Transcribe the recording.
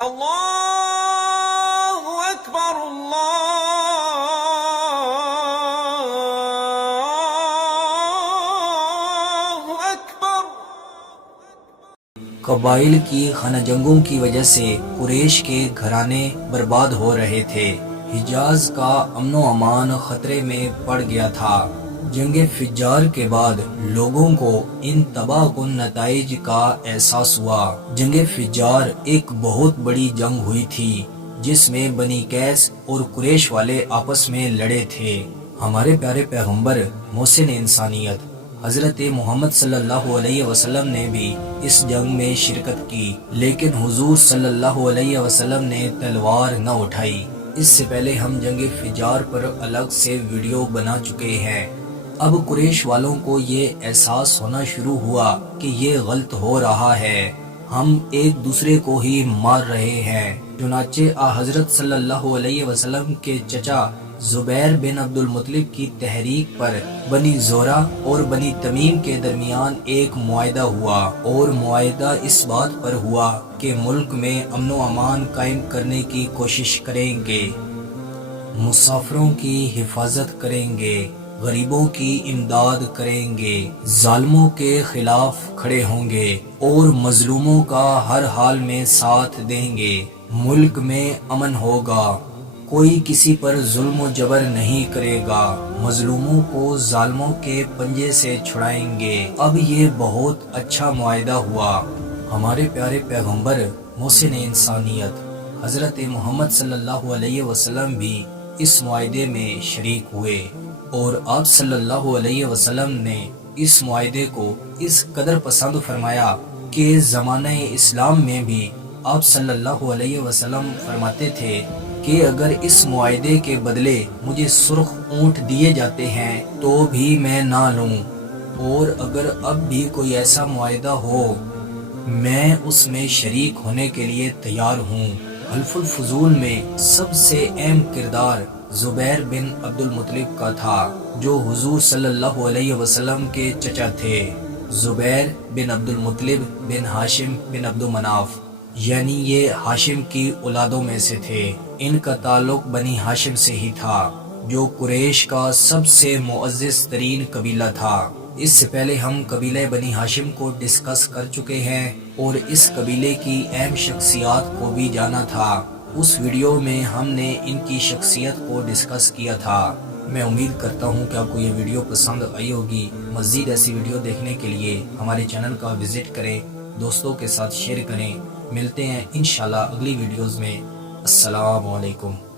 اللہ اکبر اللہ اکبر۔ قبائل کی خانہ جنگوں کی وجہ سے قریش کے گھرانے برباد ہو رہے تھے۔ حجاز کا امن و امان خطرے میں پڑ گیا تھا۔ جنگ فجار کے بعد لوگوں کو ان تباہ کن نتائج کا احساس ہوا۔ جنگ فجار ایک بہت بڑی جنگ ہوئی تھی جس میں بنی قیس اور قریش والے آپس میں لڑے تھے۔ ہمارے پیارے پیغمبر محسن انسانیت حضرت محمد صلی اللہ علیہ وسلم نے بھی اس جنگ میں شرکت کی، لیکن حضور صلی اللہ علیہ وسلم نے تلوار نہ اٹھائی۔ اس سے پہلے ہم جنگ فجار پر الگ سے ویڈیو بنا چکے ہیں۔ اب قریش والوں کو یہ احساس ہونا شروع ہوا کہ یہ غلط ہو رہا ہے، ہم ایک دوسرے کو ہی مار رہے ہیں۔ چنانچہ حضرت صلی اللہ علیہ وسلم کے چچا زبیر بن عبد المطلب کی تحریک پر بنی زہرہ اور بنی تمیم کے درمیان ایک معاہدہ ہوا، اور معاہدہ اس بات پر ہوا کہ ملک میں امن و امان قائم کرنے کی کوشش کریں گے، مسافروں کی حفاظت کریں گے، غریبوں کی امداد کریں گے، ظالموں کے خلاف کھڑے ہوں گے اور مظلوموں کا ہر حال میں ساتھ دیں گے۔ ملک میں امن ہوگا، کوئی کسی پر ظلم و جبر نہیں کرے گا، مظلوموں کو ظالموں کے پنجے سے چھڑائیں گے۔ اب یہ بہت اچھا معاہدہ ہوا۔ ہمارے پیارے پیغمبر محسن انسانیت حضرت محمد صلی اللہ علیہ وسلم بھی اس معاہدے میں شریک ہوئے، اور آپ صلی اللہ علیہ وسلم نے اس معاہدے کو اس قدر پسند فرمایا کہ زمانہ اسلام میں بھی آپ صلی اللہ علیہ وسلم فرماتے تھے کہ اگر اس معاہدے کے بدلے مجھے سرخ اونٹ دیے جاتے ہیں تو بھی میں نہ لوں، اور اگر اب بھی کوئی ایسا معاہدہ ہو میں اس میں شریک ہونے کے لیے تیار ہوں۔ حلف الفضول میں سب سے اہم کردار زبیر بن عبد المطلب کا تھا، جو حضور صلی اللہ علیہ وسلم کے چچا تھے۔ زبیر بن عبد المطلب بن ہاشم بن عبد مناف، یعنی یہ ہاشم کی اولادوں میں سے تھے۔ ان کا تعلق بنی ہاشم سے ہی تھا، جو قریش کا سب سے معزز ترین قبیلہ تھا۔ اس سے پہلے ہم قبیلہ بنی ہاشم کو ڈسکس کر چکے ہیں اور اس قبیلے کی اہم شخصیات کو بھی جانا تھا۔ اس ویڈیو میں ہم نے ان کی شخصیت کو ڈسکس کیا تھا۔ میں امید کرتا ہوں کہ آپ کو یہ ویڈیو پسند آئی ہوگی۔ مزید ایسی ویڈیو دیکھنے کے لیے ہمارے چینل کا وزٹ کریں، دوستوں کے ساتھ شیئر کریں۔ ملتے ہیں انشاءاللہ اگلی ویڈیوز میں۔ السلام علیکم۔